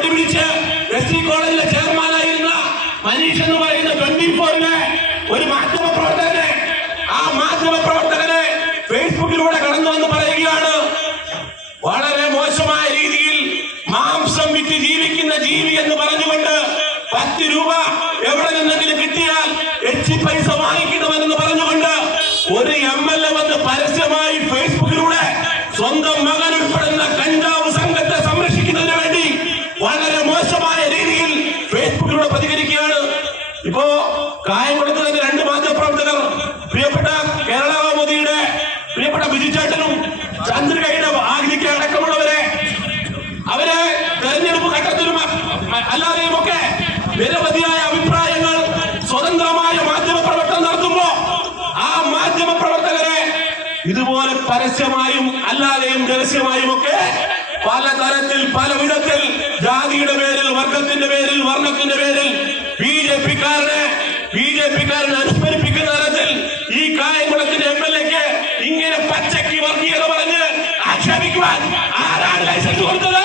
കൊടി പിടിച്ച് SC കോളേജിലെ ചെയർമാനായിരുന്ന മനീഷ് എന്ന് പറയുന്ന 24-ലെ ഒരു മാധ്യമ പ്രവർത്തകനെ, ആ മാധ്യമ പ്രവർത്തകനെ ഫേസ്ബുക്കിലൂടെ കടന്നു വന്ന് പറയുകയാണ്, വളരെ മോശമായ രീതിയിൽ മാംസം വിറ്റ് ജീവിക്കുന്ന ജീവി എന്ന് പറഞ്ഞുകൊണ്ട് 10 രൂപ എവിടെ നിന്നെങ്കിലും കിട്ടിയാൽ എച്ചി പൈസ വാങ്ങിക്കണമെന്ന് പറഞ്ഞുകൊണ്ട് ഒരു MLA വന്ന് പരസ്യമായി ഫേസ്ബുക്കിലൂടെ സ്വന്തം മകൻ ഉൾപ്പെടുന്ന കഞ്ചാവ് സംഘത്തെ സംരക്ഷിക്കുന്നതിന് വേണ്ടി വളരെ മോശമായ രീതിയിൽ ഫേസ്ബുക്കിലൂടെ പ്രതികരിക്കുകയാണ്. ഇപ്പോ കായംകുളത്ത് തന്നെ 2 മാധ്യമപ്രവർത്തകർ, പ്രിയപ്പെട്ട കേരള മോദിയുടെ പ്രിയപ്പെട്ട ബിജുചേട്ടനും ചന്ദ്രികയുടെ ആഗ്നിക്ക് അടക്കമുള്ളവരെ, അവരെ തെരഞ്ഞെടുപ്പ് ഘട്ടത്തിലും അല്ലാതെയും ഒക്കെ നിരവധിയായ അഭിപ്രായങ്ങൾ സ്വതന്ത്രമായ മാധ്യമ പ്രവർത്തനം നടത്തുമ്പോ ആ മാധ്യമ പ്രവർത്തകരെ ഇതുപോലെ പരസ്യമായും അല്ലാതെയും രഹസ്യമായും ഒക്കെ പല തരത്തിൽ പല വിധത്തിൽ ജാതിയുടെ പേരിൽ, വർഗത്തിന്റെ പേരിൽ, വർണ്ണത്തിന്റെ പേരിൽ ബിജെപിക്കാരനെ അനുസ്മരിപ്പിക്കുന്ന തരത്തിൽ ഈ കായംകുളത്തിന്റെ MLA-ക്ക് ഇങ്ങനെ പച്ചയ്ക്ക് വർഗീയത പറഞ്ഞ് ആക്ഷേപിക്കുവാൻ ആരാണ് ലൈസൻസ് കൊടുത്തത്?